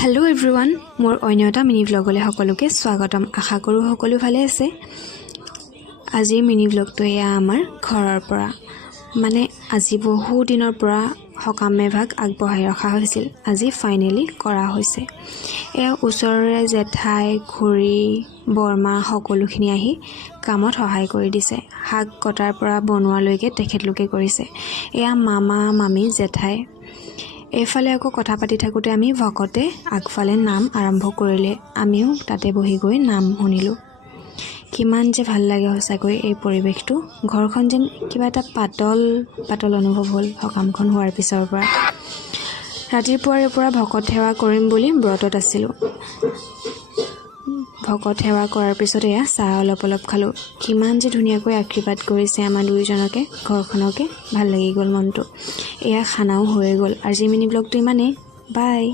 Hello' everyone, মোৰ অন্য এটা মিনি ভ্লগলৈ সকলোকে স্বাগতম। আশা কৰোঁ সকলো ভালে আছে। আজিৰ মিনি ভ্লগটো এয়া আমাৰ ঘৰৰ পৰা, মানে আজি বহু দিনৰ পৰা সকাম এভাগ আগবঢ়াই ৰখা হৈছিল, আজি ফাইনেলি কৰা হৈছে। এয়া ওচৰৰে জেঠাই, খুৰী, বৰমা সকলোখিনি আহি কামত সহায় কৰি দিছে। শাক কটাৰ পৰা বনোৱালৈকে তেখেতলোকে কৰিছে। এয়া মামা, মামী, জেঠাই। এইফালে আকৌ কথা পাতি থাকোঁতে আমি ভকতে আগফালে নাম আৰম্ভ কৰিলে। আমিও তাতে বহি গৈ নাম শুনিলোঁ। কিমান যে ভাল লাগে সঁচাকৈ এই পৰিৱেশটো। ঘৰখন যেন কিবা এটা পাতল পাতল অনুভৱ হ'ল সকামখন হোৱাৰ পিছৰ পৰা। ৰাতিপুৱাৰে পৰা ভকত সেৱা কৰিম বুলি ব্ৰতত আছিলোঁ। ভকত সেৱা কৰাৰ পিছত এয়া চাহ অলপ খালোঁ। কিমান যে ধুনীয়াকৈ আশীৰ্বাদ কৰিছে আমাৰ দুয়োজনকে, ঘৰখনকে। ভাল লাগি গ'ল মনটো। এয়া খানাও হৈ গ'ল। আজি মিনি ব্লগটো ইমানেই। বাই।